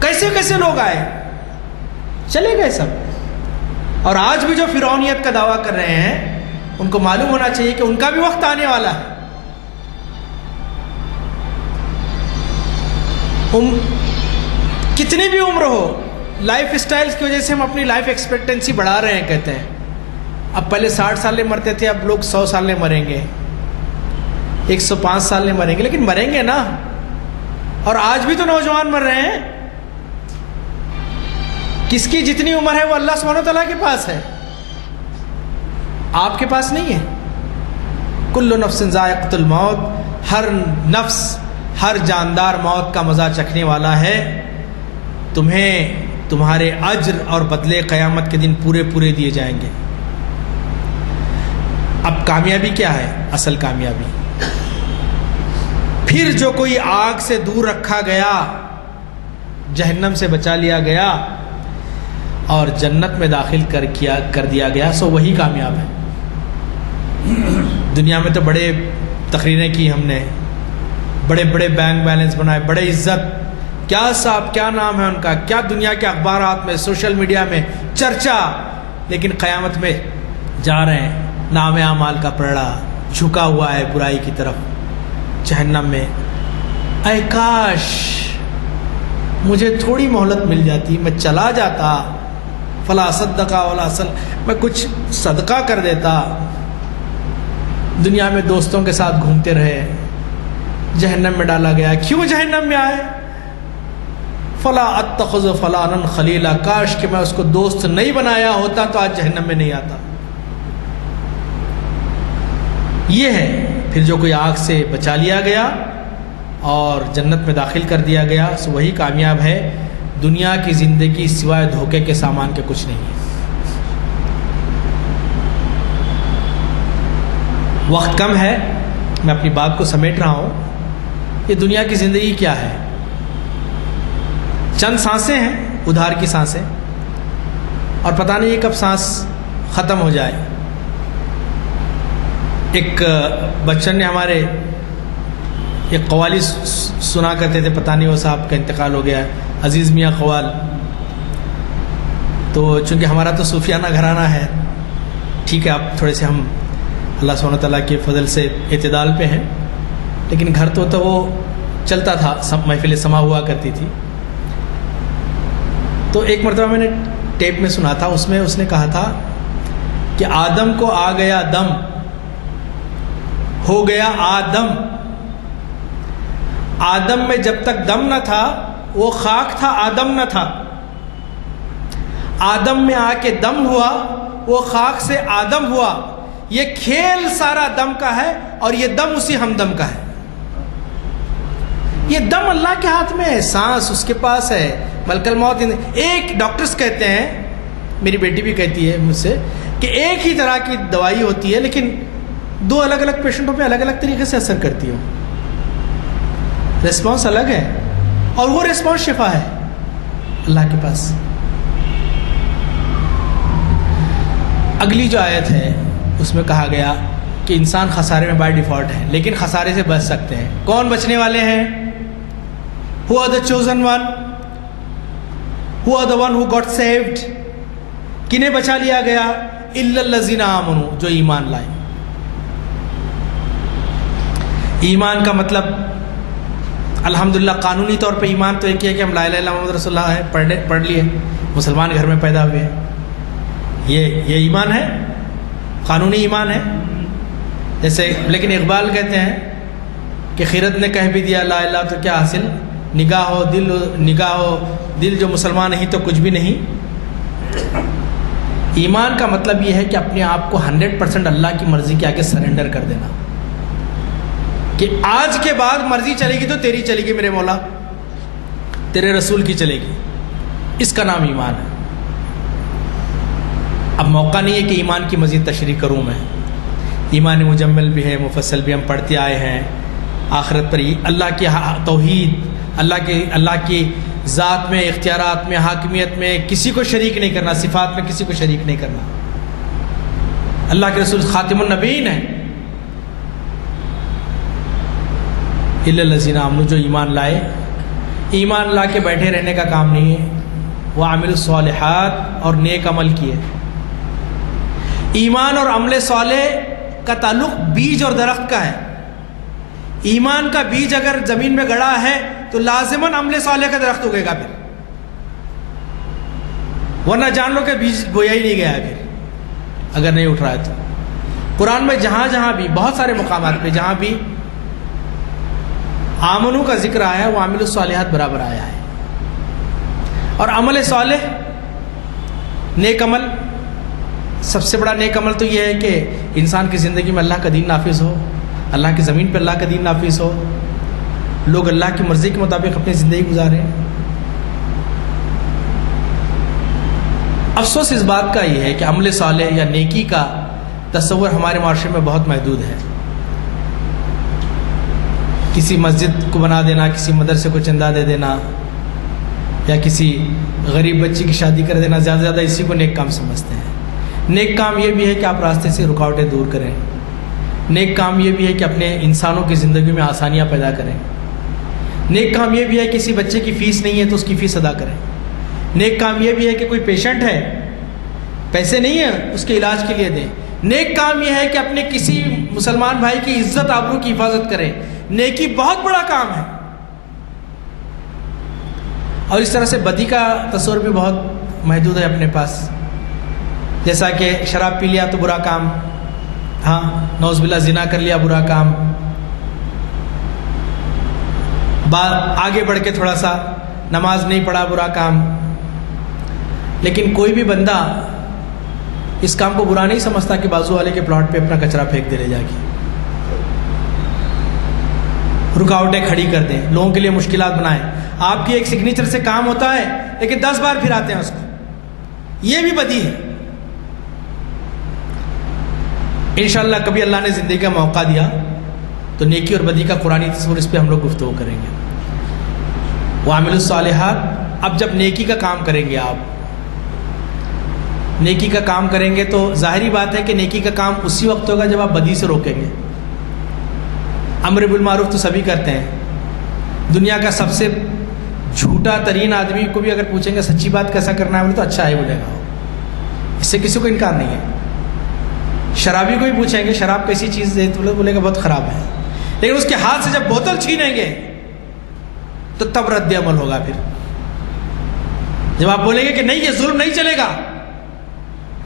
کیسے کیسے لوگ آئے, چلے گئے سب. اور آج بھی جو فرعونیت کا دعویٰ کر رہے ہیں ان کو معلوم ہونا چاہیے کہ ان کا بھی وقت آنے والا ہے. کتنی بھی عمر ہو, لائف اسٹائل کی وجہ سے ہم اپنی لائف ایکسپیکٹنسی بڑھا رہے ہیں. کہتے ہیں اب پہلے 60 سال میں مرتے تھے, اب لوگ 100 سال میں مریں گے, 105 سال میں مریں گے, لیکن مریں گے نا. اور آج بھی تو نوجوان مر رہے ہیں. کس کی جتنی عمر ہے وہ اللہ سبحانہ وتعالیٰ کے پاس ہے, آپ کے پاس نہیں ہے. کل نفس ذائقۃ الموت, ہر نفس, ہر جاندار موت کا مزہ چکھنے والا ہے. تمہیں تمہارے اجر اور بدلے قیامت کے دن پورے پورے دیے جائیں گے. اب کامیابی کیا ہے؟ اصل کامیابی پھر جو کوئی آگ سے دور رکھا گیا, جہنم سے بچا لیا گیا اور جنت میں داخل کر دیا گیا, سو وہی کامیاب ہے. دنیا میں تو بڑے تقریریں کی ہم نے, بڑے بڑے بینک بیلنس بنائے, بڑے عزت, کیا صاحب کیا نام ہے ان کا, کیا دنیا کے اخبارات میں سوشل میڈیا میں چرچا, لیکن قیامت میں جا رہے ہیں, نام اعمال کا پلڑا جھکا ہوا ہے برائی کی طرف, جہنم میں. اے کاش مجھے تھوڑی مہلت مل جاتی, میں چلا جاتا, فلا صدقہ ولا میں کچھ صدقہ کر دیتا. دنیا میں دوستوں کے ساتھ گھومتے رہے, جہنم میں ڈالا گیا. کیوں جہنم میں آئے؟ فلا اتخذ فلانا خلیلا, کاش کہ میں اس کو دوست نہیں بنایا ہوتا تو آج جہنم میں نہیں آتا. یہ ہے پھر جو کوئی آگ سے بچا لیا گیا اور جنت میں داخل کر دیا گیا, سو وہی کامیاب ہے. دنیا کی زندگی سوائے دھوکے کے سامان کے کچھ نہیں ہے. وقت کم ہے, میں اپنی بات کو سمیٹ رہا ہوں. یہ دنیا کی زندگی کیا ہے؟ چند سانسیں ہیں, ادھار کی سانسیں, اور پتہ نہیں یہ کب سانس ختم ہو جائے. ایک بچن نے ہمارے ایک قوالی سنا کرتے تھے, پتہ نہیں وہ صاحب کا انتقال ہو گیا, عزیز میاں قوال. تو چونکہ ہمارا تو صوفیانہ گھرانہ ہے, ٹھیک ہے, آپ تھوڑے سے ہم اللہ سبحانہ تعالیٰ کے فضل سے اعتدال پہ ہیں, لیکن گھر تو وہ چلتا تھا, محفل سما ہوا کرتی تھی. تو ایک مرتبہ میں نے ٹیپ میں سنا تھا, اس میں اس نے کہا تھا کہ آدم کو آ گیا دم, ہو گیا آدم. آدم میں جب تک دم نہ تھا وہ خاک تھا, آدم نہ تھا. آدم میں آ کے دم ہوا, وہ خاک سے آدم ہوا. یہ کھیل سارا دم کا ہے اور یہ دم اسی ہمدم کا ہے. یہ دم اللہ کے ہاتھ میں ہے, سانس اس کے پاس ہے, ملک الموت. ایک ڈاکٹرز کہتے ہیں, میری بیٹی بھی کہتی ہے مجھ سے, کہ ایک ہی طرح کی دوائی ہوتی ہے لیکن دو الگ الگ پیشنٹوں پہ الگ الگ طریقے سے اثر کرتی ہو, ریسپانس الگ ہے, اور وہ ریسپانس شفا ہے اللہ کے پاس. اگلی جو آیت ہے اس میں کہا گیا کہ انسان خسارے میں بائی ڈیفالٹ ہے، لیکن خسارے سے بچ سکتے ہیں۔ کون بچنے والے ہیں؟ Who are the chosen one? Who are the one who got saved? کنہیں بچا لیا گیا؟ الا الذین آمنوا، جو ایمان لائے۔ ایمان کا مطلب الحمدللہ قانونی طور پہ ایمان تو ایک ہے کہ ہم لا الہ الا اللہ محمد رسول اللہ ہے، پڑھ لیے، مسلمان گھر میں پیدا ہوئے، یہ ایمان ہے، قانونی ایمان ہے۔ جیسے لیکن اقبال کہتے ہیں کہ خیرت نے کہہ بھی دیا لا الہ تو کیا حاصل، نگاہ ہو دل جو مسلمان نہیں تو کچھ بھی نہیں۔ ایمان کا مطلب یہ ہے کہ اپنے آپ کو 100% اللہ کی مرضی کے آگے سرنڈر کر دینا، کہ آج کے بعد مرضی چلے گی تو تیری چلے گی میرے مولا، تیرے رسول کی چلے گی، اس کا نام ایمان ہے۔ اب موقع نہیں ہے کہ ایمان کی مزید تشریح کروں میں، ایمان مجمل بھی ہے، مفصل بھی ہم پڑھتے آئے ہیں۔ آخرت پر اللہ کی توحید، اللہ کی ذات میں، اختیارات میں، حاکمیت میں کسی کو شریک نہیں کرنا، صفات میں کسی کو شریک نہیں کرنا۔ اللہ کے رسول خاتم النبیین ہیں۔ الا الذین آمنوا، جو ایمان لائے، ایمان لا کے بیٹھے رہنے کا کام نہیں ہے، وعملوا الصالحات، اور نیک عمل کیے۔ ایمان اور عمل صالح کا تعلق بیج اور درخت کا ہے۔ ایمان کا بیج اگر زمین میں گڑا ہے تو لازماً عمل صالح کا درخت اگے گا پھر، ورنہ جان لو کہ بیج بویا ہی نہیں گیا ہے پھر اگر نہیں اٹھ رہا ہے تو۔ قرآن میں جہاں بھی بہت سارے مقامات پہ جہاں بھی آمنو کا ذکر آیا ہے وہ عامل الصالحات برابر آیا ہے۔ اور عمل صالح، نیک عمل، سب سے بڑا نیک عمل تو یہ ہے کہ انسان کی زندگی میں اللہ کا دین نافذ ہو، اللہ کی زمین پہ اللہ کا دین نافذ ہو، لوگ اللہ کی مرضی کے مطابق اپنی زندگی گزاریں۔ افسوس اس بات کا یہ ہے کہ عمل صالح یا نیکی کا تصور ہمارے معاشرے میں بہت محدود ہے۔ کسی مسجد کو بنا دینا، کسی مدرسے کو چندہ دے دینا، یا کسی غریب بچی کی شادی کر دینا، زیادہ سے زیادہ اسی کو نیک کام سمجھتے ہیں۔ نیک کام یہ بھی ہے کہ آپ راستے سے رکاوٹیں دور کریں، نیک کام یہ بھی ہے کہ اپنے انسانوں کی زندگی میں آسانیاں پیدا کریں، نیک کام یہ بھی ہے کہ کسی بچے کی فیس نہیں ہے تو اس کی فیس ادا کریں، نیک کام یہ بھی ہے کہ کوئی پیشنٹ ہے، پیسے نہیں ہیں اس کے علاج کے لیے دیں، نیک کام یہ ہے کہ اپنے کسی مسلمان بھائی کی عزت آبرو کی حفاظت کریں۔ نیکی بہت بڑا کام ہے۔ اور اس طرح سے بدی کا تصور بھی بہت محدود ہے اپنے پاس، جیسا کہ شراب پی لیا تو برا کام، ہاں نعوذ باللہ زنا کر لیا برا کام، آگے بڑھ کے تھوڑا سا نماز نہیں پڑھا برا کام۔ لیکن کوئی بھی بندہ اس کام کو برا نہیں سمجھتا کہ بازو والے کے پلاٹ پہ اپنا کچرا پھینک دے لے جا کے، رکاوٹیں کھڑی کر دیں، لوگوں کے لیے مشکلات بنائیں۔ آپ کی ایک سگنیچر سے کام ہوتا ہے لیکن 10 بار پھر آتے ہیں اس کو، یہ بھی بدی ہے۔ انشاءاللہ کبھی اللہ نے زندگی کا موقع دیا تو نیکی اور بدی کا قرآنی تصور اس پہ ہم لوگ گفتگو کریں گے۔ وعملوا الصالحات، اب جب نیکی کا کام کریں گے، آپ نیکی کا کام کریں گے تو ظاہری بات ہے کہ نیکی کا کام اسی وقت ہوگا جب آپ بدی سے روکیں گے۔ امر بالمعروف تو سبھی کرتے ہیں، دنیا کا سب سے جھوٹا ترین آدمی کو بھی اگر پوچھیں گے سچی بات کیسا کرنا ہے بولے تو اچھا ہے بولے گا، اس سے کسی کو انکار نہیں ہے۔ شرابی کو بھی پوچھیں گے شراب کیسی چیز ہے تو بولے گا بہت خراب ہے، لیکن اس کے ہاتھ سے جب بوتل چھینیں گے تو تب رد عمل ہوگا۔ پھر جب آپ بولیں گے کہ نہیں یہ ظلم نہیں چلے گا،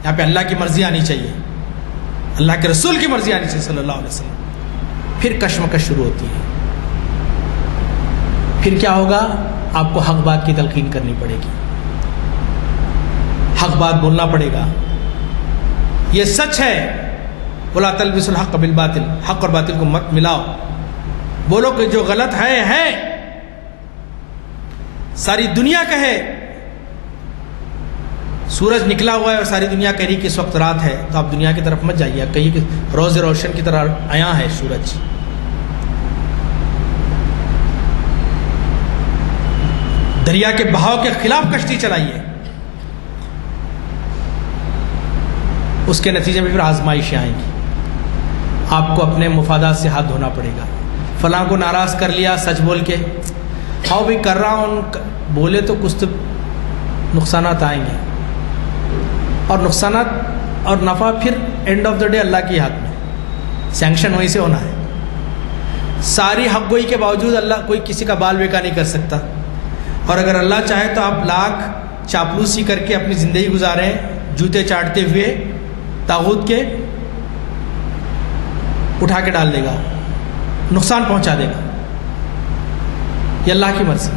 یہاں پہ اللہ کی مرضی آنی چاہیے، اللہ کے رسول کی مرضی آنی چاہیے صلی اللہ علیہ وسلم، پھر کشمکش شروع ہوتی ہے۔ پھر کیا ہوگا؟ آپ کو حق بات کی تلقین کرنی پڑے گی، حق بات بولنا پڑے گا، یہ سچ ہے، وَلَا تَلْبِسُوا الْحَقَّ بِالْبَاطِلِ، حق اور باطل کو مت ملاؤ، بولو کہ جو غلط ہے، ساری دنیا کہے سورج نکلا ہوا ہے اور ساری دنیا کہہ رہی کہ اس وقت رات ہے، تو آپ دنیا کی طرف مت جائیے، آپ کہیے کہ روز روشن کی طرح عیاں ہے سورج۔ دریا کے بہاؤ کے خلاف کشتی چلائیے۔ اس کے نتیجے میں پھر آزمائشیں آئیں گی. آپ کو اپنے مفادات سے ہاتھ دھونا پڑے گا. فلاں کو ناراض کر لیا سچ بول کے، ہاؤ بھی کر رہا ہوں، بولے تو کچھ تو نقصانات آئیں گے، اور نقصانات اور نفع پھر اینڈ آف دا ڈے اللہ کے ہاتھ میں، سینکشن وہیں سے ہونا ہے. ساری حق گوئی کے باوجود اللہ کوئی کسی کا بال بیکا نہیں کر سکتا، اور اگر اللہ چاہے تو آپ لاکھ چاپلوسی کر کے اپنی زندگی گزاریں، جوتے چاٹتے ہوئے طاغوت کے، اٹھا کے ڈال دے گا، نقصان پہنچا دے گا. یہ اللہ کی مرضی.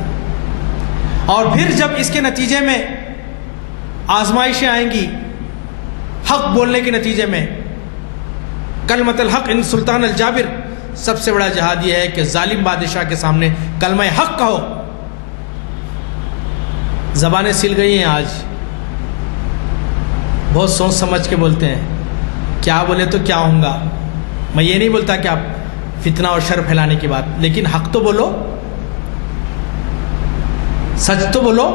اور پھر جب اس کے نتیجے میں آزمائشیں آئیں گی، حق بولنے کے نتیجے میں، کلمۃ الحق ان سلطان الجابر، سب سے بڑا جہاد یہ ہے کہ ظالم بادشاہ کے سامنے کلمہ حق کہو. زبانیں سل گئی ہیں آج، بہت سوچ سمجھ کے بولتے ہیں، کیا بولے تو کیا ہوں گا. میں یہ نہیں بولتا کہ آپ فتنہ اور شر پھیلانے کی بات، لیکن حق تو بولو، سچ تو بولو،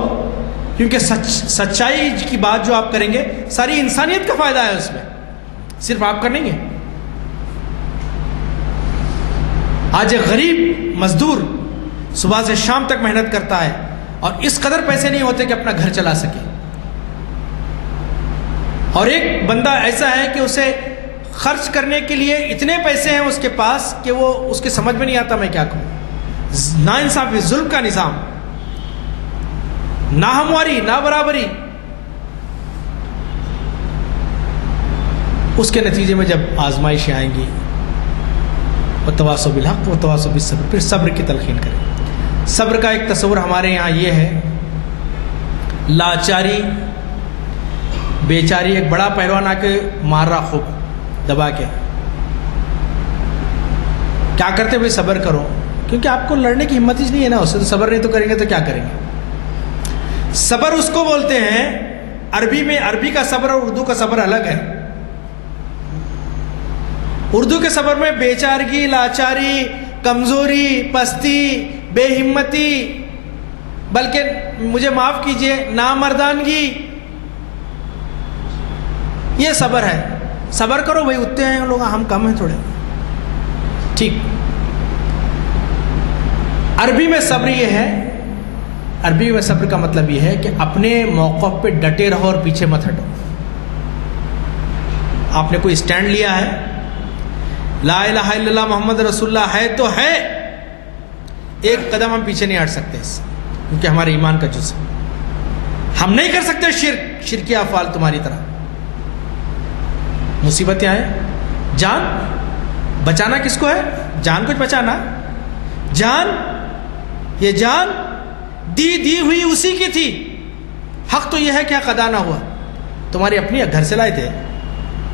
کیونکہ سچائی کی بات جو آپ کریں گے ساری انسانیت کا فائدہ ہے اس میں، صرف آپ کریں گے. آج ایک غریب مزدور صبح سے شام تک محنت کرتا ہے اور اس قدر پیسے نہیں ہوتے کہ اپنا گھر چلا سکے، اور ایک بندہ ایسا ہے کہ اسے خرچ کرنے کے لیے اتنے پیسے ہیں اس کے پاس کہ وہ اس کے سمجھ میں نہیں آتا میں کیا کہوں. ناانصافی، ظلم کا نظام، ناہمواری، نابرابری. اس کے نتیجے میں جب آزمائشیں آئیں گی، وتواصوا بالحق وتواصوا بالصبر، پھر صبر کی تلقین کریں. صبر کا ایک تصور ہمارے یہاں یہ ہے، لاچاری، بیچاری. ایک بڑا پہلوان آ کے مار رہا خوب دبا کے، کیا کرتے بھائی صبر کرو، کیونکہ آپ کو لڑنے کی ہمت ہی نہیں ہے نا، اس سے تو صبر نہیں تو کریں گے تو کیا کریں گے. صبر اس کو بولتے ہیں عربی میں، عربی کا صبر اور اردو کا صبر الگ ہے. اردو کے صبر میں بیچارگی، لاچاری، کمزوری، پستی، بے ہمتی، بلکہ مجھے معاف کیجئے نامردانگی، یہ صبر ہے. صبر کرو بھائی، اتنے ہیں لوگ، ہم کم ہیں تھوڑے، ٹھیک. عربی میں صبر یہ ہے، عربی میں صبر کا مطلب یہ ہے کہ اپنے موقف پہ ڈٹے رہو اور پیچھے مت ہٹو. آپ نے کوئی اسٹینڈ لیا ہے، لا الہ الا اللہ محمد رسول اللہ ہے تو ہے، ایک قدم ہم پیچھے نہیں ہٹ سکتے اس سے، کیونکہ ہمارے ایمان کا جز ہے. ہم نہیں کر سکتے شرکی افعال تمہاری طرح. مصیبتیں آئیں، جان بچانا کس کو ہے؟ جان کو بچانا. جان، یہ جان دی ہوئی اسی کی تھی. حق تو یہ ہے کہ حق ادا نہ ہوا، تمہاری اپنی گھر سے لائے تھے،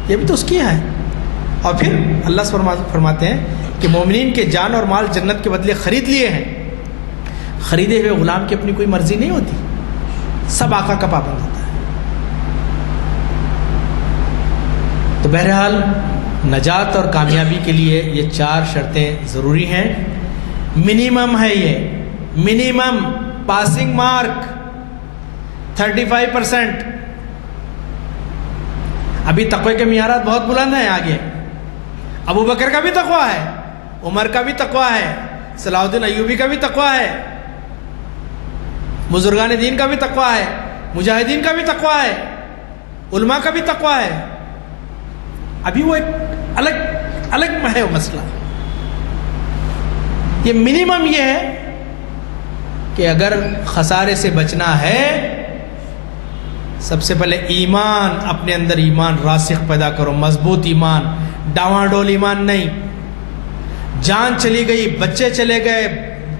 یہ بھی تو اس کی ہے. اور پھر اللہ فرماتے ہیں کہ مومنین کے جان اور مال جنت کے بدلے خرید لیے ہیں. خریدے ہوئے غلام کی اپنی کوئی مرضی نہیں ہوتی، سب آقا کا پابند ہوتا ہے. تو بہرحال نجات اور کامیابی کے لیے یہ 4 شرطیں ضروری ہیں. منیمم ہے، یہ منیمم پاسنگ مارک 35%. ابھی تقوی کے معیارات بہت بلند ہیں. آگے ابو بکر کا بھی تقوی ہے، عمر کا بھی تقوی ہے، صلاح الدین ایوبی کا بھی تقوی ہے، بزرگان دین کا بھی تقوی ہے، مجاہدین کا بھی تقوی ہے، علماء کا بھی تقوی ہے. ابھی وہ ایک الگ ہے وہ مسئلہ. یہ منیمم یہ ہے کہ اگر خسارے سے بچنا ہے، سب سے پہلے ایمان، اپنے اندر ایمان راسخ پیدا کرو، مضبوط ایمان، ڈاواڈول ایمان نہیں. جان چلی گئی، بچے چلے گئے،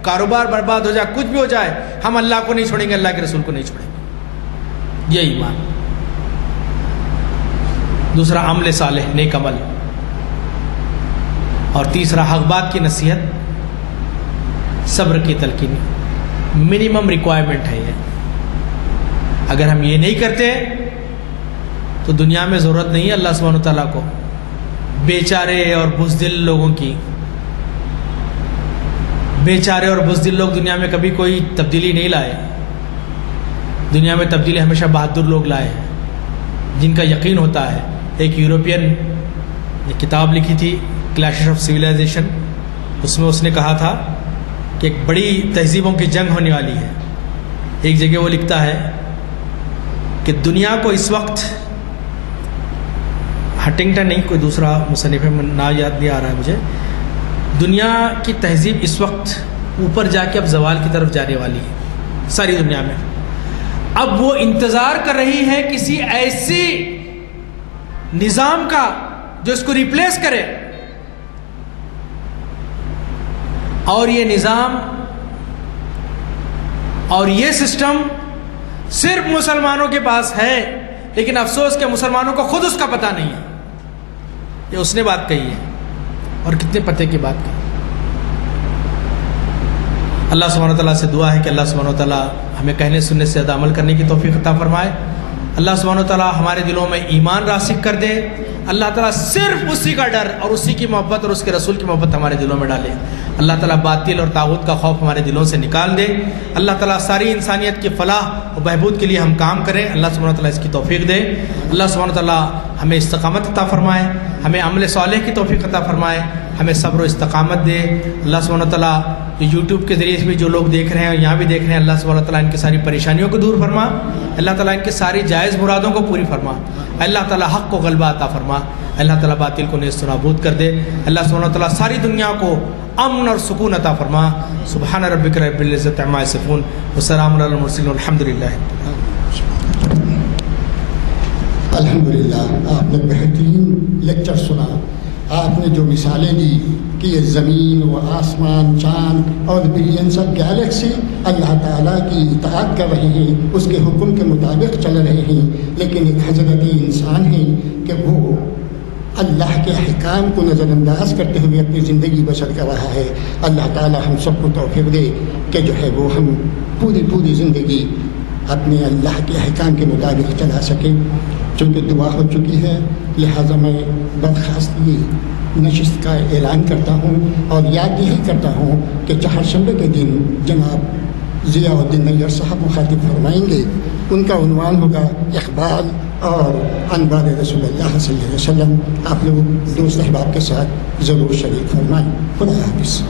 کاروبار برباد ہو جائے، کچھ بھی ہو جائے، ہم اللہ کو نہیں چھوڑیں گے، اللہ کے رسول کو نہیں چھوڑیں گے. یہ ایمان. دوسرا عمل صالح، نیک عمل. اور تیسرا حق بات کی نصیحت، صبر کی تلقین. منیمم ریکوائرمنٹ ہے یہ. اگر ہم یہ نہیں کرتے تو دنیا میں ضرورت نہیں ہے اللہ سبحانہ تعالیٰ کو بیچارے اور بزدل لوگوں کی. بیچارے اور بزدل لوگ دنیا میں کبھی کوئی تبدیلی نہیں لائے. دنیا میں تبدیلی ہمیشہ بہادر لوگ لائے ہیں، جن کا یقین ہوتا ہے ایک یورپین نے کتاب لکھی تھی کلیشز آف سویلائزیشن، اس میں اس نے کہا تھا کہ ایک بڑی تہذیبوں کی جنگ ہونے والی ہے۔ ایک جگہ وہ لکھتا ہے کہ دنیا کو اس وقت، ہنٹنگٹن نہیں کوئی دوسرا مصنف ہے، نا یاد نہیں آ رہا ہے مجھے، دنیا کی تہذیب اس وقت اوپر جا کے اب زوال کی طرف جانے والی ہے ساری دنیا میں۔ اب وہ انتظار کر رہی ہے کسی ایسی نظام کا جو اس کو ریپلیس کرے، اور یہ نظام اور یہ سسٹم صرف مسلمانوں کے پاس ہے، لیکن افسوس کہ مسلمانوں کو خود اس کا پتہ نہیں ہے۔ یہ اس نے بات کہی ہے، اور کتنے پتے کی بات کہی۔ اللہ سبحانہ وتعالیٰ سے دعا ہے کہ اللہ سبحانہ وتعالیٰ ہمیں کہنے سننے سے زیادہ عمل کرنے کی توفیق عطا فرمائے۔ اللہ سبحانہ وتعالیٰ ہمارے دلوں میں ایمان راسخ کر دے۔ اللہ تعالیٰ صرف اسی کا ڈر اور اسی کی محبت اور اس کے رسول کی محبت ہمارے دلوں میں ڈالے۔ اللہ تعالیٰ باطل اور طاغوت کا خوف ہمارے دلوں سے نکال دے۔ اللہ تعالیٰ ساری انسانیت کی فلاح و بہبود کے لیے ہم کام کریں۔ اللہ سبحانہ وتعالیٰ اس کی توفیق دے۔ اللہ سبحانہ وتعالیٰ ہمیں استقامت عطا فرمائے، ہمیں عمل صالح کی توفیق عطا فرمائے، ہمیں صبر و استقامت دے۔ اللہ سبحانہ وتعالیٰ یوٹیوب کے ذریعے سے بھی جو لوگ دیکھ رہے ہیں اور یہاں بھی دیکھ رہے ہیں، اللہ سبحانہ وتعالیٰ ان کی ساری پریشانیوں کو دور فرما۔ اللہ تعالیٰ ان کے ساری جائز مرادوں کو پوری فرما۔ اللہ تعالیٰ حق کو غلبہ عطا فرما۔ اللہ تعالیٰ باطل کو نیست و نابود کر دے۔ اللہ سبحانہ وتعالیٰ ساری دنیا کو امن اور سکون عطا فرما۔ سبحان ربک رب العزت عما یصفون وسلام علی المرسلین والحمد للہ۔ الحمدللہ آپ نے بہترین لیکچر سنا۔ آپ نے جو مثالیں دی کہ یہ زمین و آسمان، چاند اور بلینس آف گیلیکسی اللہ تعالیٰ کی اطاعت کر رہے ہیں، اس کے حکم کے مطابق چل رہے ہیں، لیکن ایک حضرتی انسان ہے کہ وہ اللہ کے احکام کو نظر انداز کرتے ہوئے اپنی زندگی بسر کر رہا ہے۔ اللہ تعالیٰ ہم سب کو توفیق دے کہ جو ہے وہ ہم پوری زندگی اپنے اللہ کے احکام کے مطابق چلا سکیں۔ چونکہ دعا ہو چکی ہے، لہٰذا میں برخاستگی نشست کا اعلان کرتا ہوں اور یاد یہی کرتا ہوں کہ چہارشنبے کے دن جناب ضیاء الدین نیّر صاحب مخاطب فرمائیں گے۔ ان کا عنوان ہوگا اقبال اور انوار رسول اللہ صلی اللہ علیہ وسلم۔ آپ لوگ دوست احباب کے ساتھ ضرور شریک فرمائیں۔ خدا حافظ۔